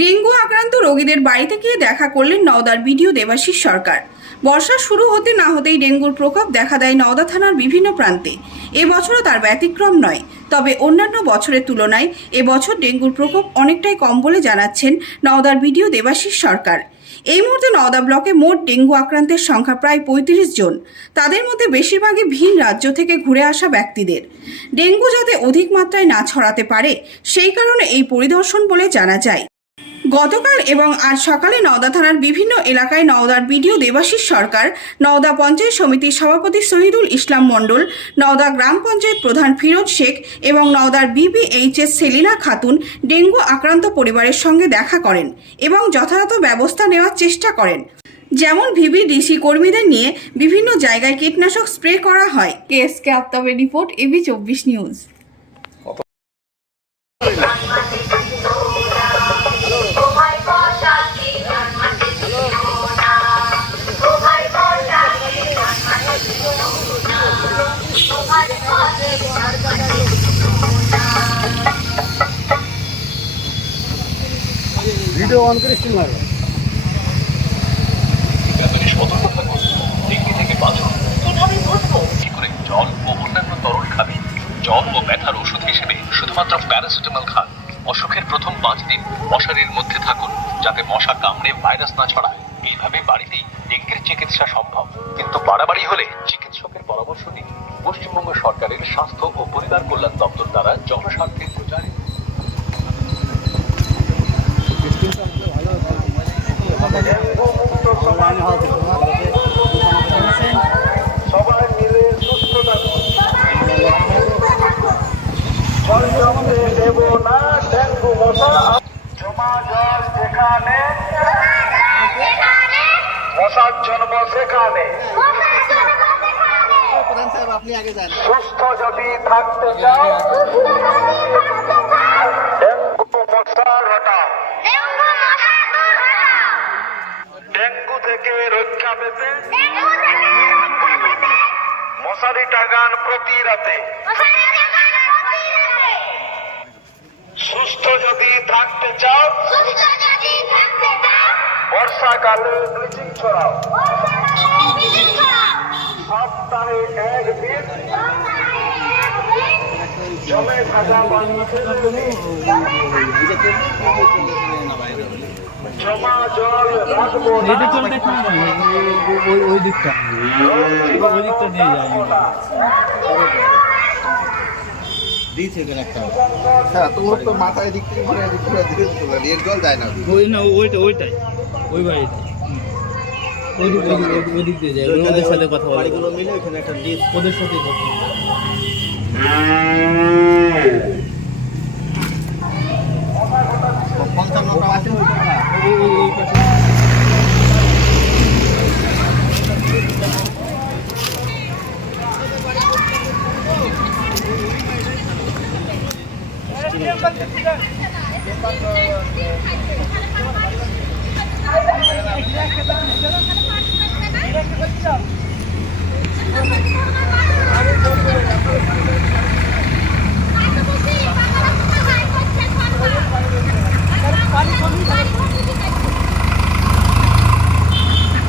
Dengue আক্রান্ত রোগীদের বাড়িতে গিয়ে দেখা করলেন নওদার বিডিও দেবাশিস সরকার। বর্ষা শুরু হতে না হতেই ডেঙ্গুর প্রকোপ দেখা দেয় নওদা থানার বিভিন্ন প্রান্তে। এবছরও তার ব্যতিক্রম নয়। তবে অন্যান্য বছরের তুলনায় এবছর ডেঙ্গুর প্রকোপ অনেকটাই কম বলে জানাচ্ছেন নওদার বিডিও দেবাশিস সরকার। এই মুহূর্তে নওদা ব্লকে মোট ডেঙ্গু আক্রান্তের সংখ্যা প্রায় পঁয়ত্রিশ জন। তাদের মধ্যে বেশিরভাগই ভিন রাজ্য থেকে ঘুরে আসা ব্যক্তিদের। ডেঙ্গু যাতে অধিক মাত্রায় না ছড়াতে পারে, সেই কারণে এই পরিদর্শন বলে জানা যায়। গতকাল এবং আজ সকালে নওদা থানার বিভিন্ন এলাকায় নওদার বিডিও দেবাশিস সরকার, নওদা পঞ্চায়েত সমিতির সভাপতি শহীদুল ইসলাম মণ্ডল, নওদা গ্রাম পঞ্চায়েত প্রধান ফিরোজ শেখ এবং নওদার বিবিএইচএস সেলিনা খাতুন ডেঙ্গু আক্রান্ত পরিবারের সঙ্গে দেখা করেন এবং যথাযথ ব্যবস্থা নেওয়ার চেষ্টা করেন। যেমন ভিবিডিসি কর্মীদের নিয়ে বিভিন্ন জায়গায় কীটনাশক স্প্রে করা হয়। কেএসকে আফতাবের রিপোর্ট এবি চব্বিশ নিউজ। ভিডিও অন করে স্টিল মারো ব্যাপারে সতর্ক থাকুন। ডেঙ্গি থেকে বাঁচুন। কীভাবে বুঝব কি করে জল ও অন্যান্য তরল খাবে? জল ও ব্যথার ওষুধ হিসেবে শুধুমাত্র প্যারাসিটামল খান। অসুখের প্রথম পাঁচ দিন মশারির মধ্যে থাকুন, যাতে মশা কামড়ে ভাইরাস না ছড়ায়। এইভাবে বাড়িতেই ডেঙ্গির চিকিৎসা সম্ভব। কিন্তু বাড়াবাড়ি হলে চিকিৎসকের পরামর্শ নিন। পশ্চিমবঙ্গ সরকারের স্বাস্থ্য ও পরিবার কল্যাণ দপ্তর দ্বারা জনস্বার্থে প্রচারিত সবাই মিলে সুস্থ দেব না ডেঙ্গু মশা জমা জল যেখানে মশার জন্ম সেখানে সুস্থ যদি থাকতে চাও ডেঙ্গু মশার হটাও ডেঙ্গু থেকে রক্ষা পেতে। মশারি টাগান প্রতি রাতে। সুস্থ যদি থাকতে চাও বর্ষাকালে ব্লিচিং ছড়াও। সপ্তাহে একদিন ওই দিকটা ওই দিকটা যায় দিয়েছে একটা হ্যাঁ তো মাথায় দিক থেকে ঘুরে দিক ঘুরে দিকে এর জল যায় না ওই না ওইটা ওইটাই ওই বাড়িতে দিয়ে যায় ওদের সাথে কথা বলে ওদের সাথে কথা বলে। পঞ্চান্নটা আছে ওইটা না। ওই ওই ওই পাশে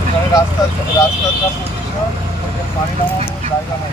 ওখানে রাস্তা রাস্তার যা ওখানে পানি নামানোর জায়গা নাই।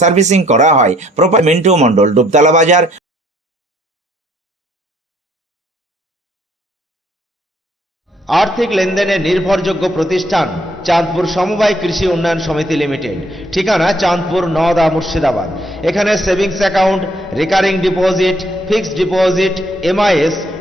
সার্ভিসিং করা হয়। প্রপার মিন্টু মন্ডল ডুবতলা বাজার। আর্থিক লেনদেনের নির্ভরযোগ্য প্রতিষ্ঠান চাঁদপুর সমবায় কৃষি উন্নয়ন সমিতি লিমিটেড। ঠিকানা চাঁদপুর নওদা মুর্শিদাবাদ। এখানে savings account, recurring deposit, fixed deposit MIS